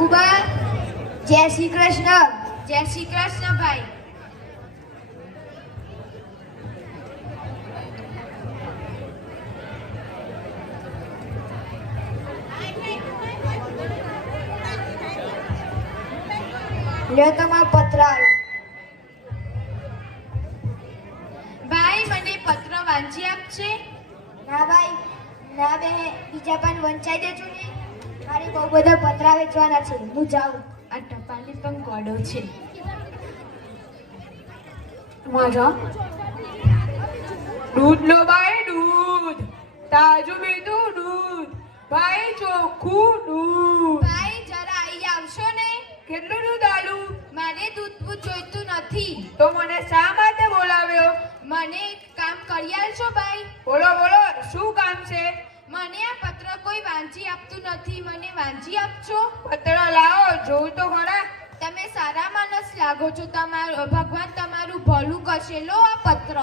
મંગુબા જય શ્રી કૃષ્ણ જય શ્રી કૃષ્ણ ભાઈ લ્યો તમારો પત્ર ભાઈ મને પત્ર વાંચી આપશે ના ભાઈ ના બે બીજા પણ વંચાઈ દેજો ને. મારે બહુ બધા પતરા વેચવાના છે. હું જાઉં. આ ટપાલી પણ ગોડો છે. મારો દૂધ લો ભાઈ દૂધ. તાજું મીઠું દૂધ. ભાઈ ચોખ્ખું દૂધ. ભાઈ જરા અહીં આવશો ને? કેટલું દૂધ આલું મારે દૂધ જોઈતું નથી. તો મને શા માટે બોલાવ્યો? મને એક કામ કરી આલશો ભાઈ? બોલો બોલો શું કામ છે? મને આ પત્ર કોઈ વાંચી આપતું નથી. મને વાંચી આપજો. પત્ર લાવો જોઉં તો ખરા. તમે સારા માણસ લાગો છો. તમારું ભગવાન તમારું ભલું કરશે. લો આ પત્ર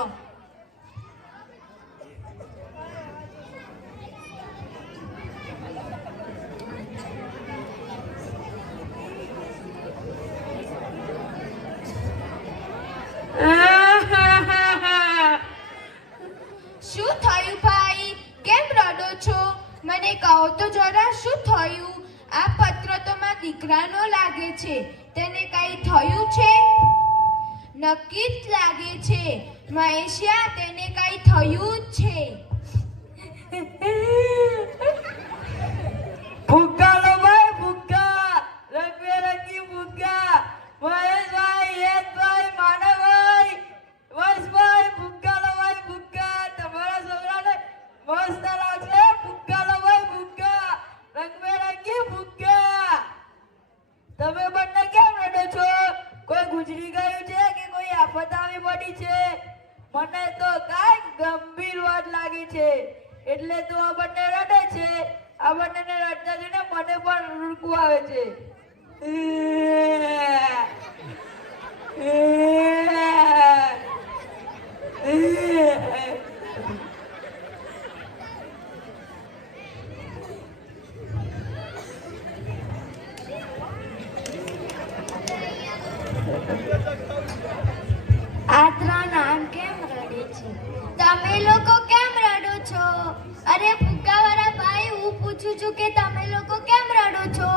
શું થયું ભાઈ કેમ રડો છો મને કહો તો જરા શું થયું? આ પત્ર તો માં દીકરાનો લાગે છે. તેને કઈ થયું છે? નક્કી જ લાગે છે. મહેશિયા, તેને કઈ થયું જ છે. મને તો કાંઈક ગંભીર વાત લાગી છે. એટલે તો આ બંને રડે છે. આ બંનેને રડતા જોઈને મને પણ રૂડકું આવે છે. આ ત્રણ આમ કેમ રડે છે તમે લોકો કેમ રડો છો અરે ફુગ્ગાવાળા ભાઈ હું પૂછું છું કે તમે લોકો કેમ રડો છો?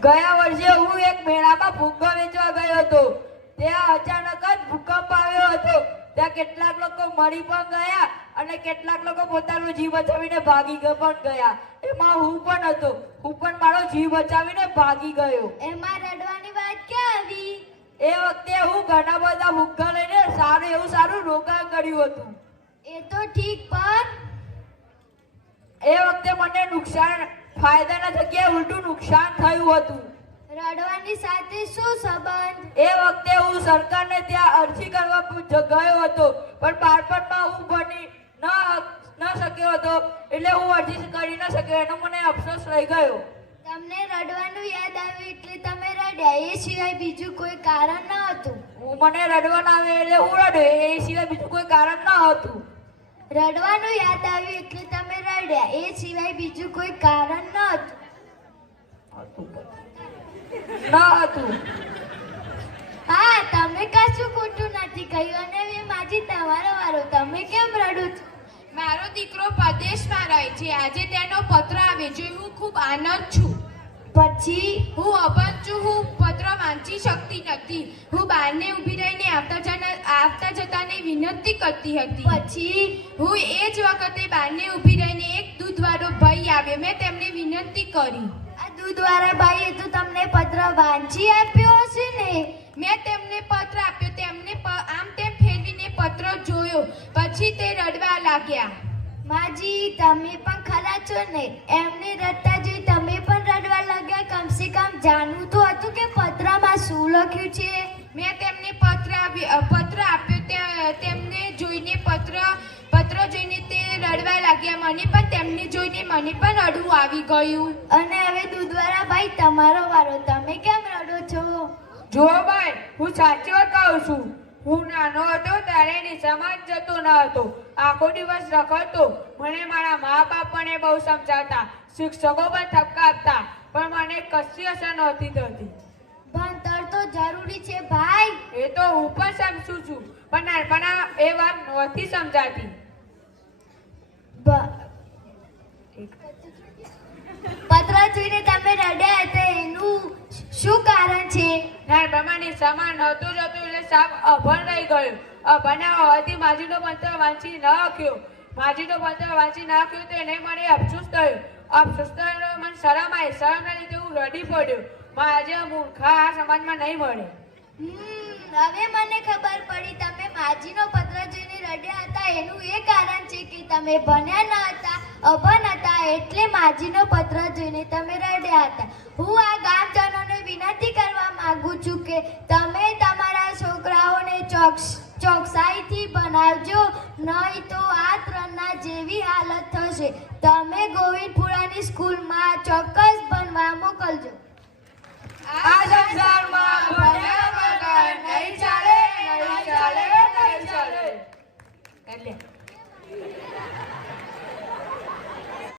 ગયા વર્ષે હું એક મેળામાં ફુગ્ગો વેચવા ગયો હતો. ત્યાં અચાનક જ ભૂકંપ આવ્યો હતો. ત્યાં કેટલાક લોકો મરી પણ ગયા અને કેટલાક લોકો પોતાનો જીવ બચાવીને ભાગી પણ ગયા. એમાં હું પણ હતો. હું પણ મારો જીવ બચાવીને ભાગી ગયો. એમાં રડવાની વાત ક્યાં આવી? એ વખતે હું ઘણા બધા ફુગ્ગા લઈને સારું એવું સારું રોકાણ કર્યું હતું. એ તો ઠીક પણ એ વખતે મને નુકસાન ફાયદાના જગ્યાએ ઉલટું નુકસાન થયું હતું. રડવાની સાથે શું સંબંધ? એ વખતે હું સરકારને ત્યાં અરજી કરવા ગયો હતો પણ બાળપણમાં હું ભણી ન ન શક્યો હતો એટલે હું અરજી કરી ન શક્યો એનો મને અફસોસ રહી ગયો. તમને રડવાનું યાદ આવ્યું એટલે તમે રડ્યા એ સિવાય બીજું કોઈ કારણ ન હતું? હું મને રડવાનું આવે એટલે હું રડ્યો એ સિવાય બીજું કોઈ કારણ ન હતું. રડવાનું યાદ આવ્યું એટલે તમે રડ્યા. એ સિવાય બીજું કોઈ કારણ ન હતું. ન હતું. હા તમે કશું ખોટું નથી કહ્યું અને મેં માજી તમારો વારો. તમે કેમ રડો છો? મારો દીકરો પરદેશમાં રહે છે. આજે તેનો પત્ર આવ્યો છે. હું ખૂબ આનંદ છું. પછી હું અભણ છું હું પત્ર વાંચી શકતી નથી. હું બહારને ઊભી રહીને આવતા જતા આવતા જતાને વિનંતી કરતી હતી. પછી હું એ જ વખતે બહારને ઊભી રહીને એક દૂધવાળો ભાઈ આવ્યો. મેં તેમને વિનંતી કરી. આ દૂધવાળા ભાઈએ તો તમને પત્ર વાંચી આપ્યો હશે ને? મેં તેમને પત્ર આપ્યો. તેમને આમ તેમ ફેરવીને પત્ર જોયો. પછી તે રડવા લાગ્યા. માજી તમે પણ ખરા છો ને? એમને રડતા કમ જાણવું તો હતું કે પત્રમાં શું લખ્યું છે? મેં તેમને પત્ર પત્ર આપ્યો તે- તેમને જોઈને પત્ર પત્ર જોઈને તે રડવા લાગ્યા મને પણ તેમને જોઈને મને પણ રડવું આવી ગયું. અને હવે દૂધવાળા ભાઈ તમારો વારો તમે કેમ રડો છો? જુઓ ભાઈ હું સાચી વાત કહું છું. હું નાનો હતો ત્યારે નિશામાં જ જતો ન હતો. આખો દિવસ રખડતો. મને મારા મા બાપ પણ એ બહુ સમજાવતા શિક્ષકો પણ ઠપકા આપતા પણ મને કશી અસર નહોતી થતી. ભણતર તો જરૂરી છે ભાઈ. એ તો હું પણ સમજુ છું પણ નાનપણા એ વાત નહોતી સમજાતી. પત્ર જોઈને તમે રડ્યા હતા એનું શું કારણ છે? નાનપણમાં નિશામાં નહોતું જતું. સાપ અભણ રહી ગયો. અભણના હોવાથી માજીનો મંત્ર વાંચી ન આખ્યો માજીનો મંત્ર વાંચી ન આખ્યો તો એને મને અફસોસ થયો. અફસોસ થયો મને શરમ આવી. શરમના લીધે હું રડી પડ્યો. માજે મૂર્ખા આ સમાજમાં નહીં મળે. હવે મને ખબર પડી તમે માજીનો પત્ર જોઈને રડ્યા હતા. એનું એ કારણ છે કે તમે ભણ્યા ન હતા, અભણ હતા, એટલે માજીનો પત્ર જોઈને તમે રડ્યા હતા. હું આ ગામજનોને વિનંતી કરવા માંગુ છું કે તમે ચોકસાઈથી બનાવજો નહીં તો આ ત્રણના જેવી હાલત થશે. તમે ગોવિંદપુરાની સ્કૂલમાં ચોક્કસ ભણવા મોકલજો.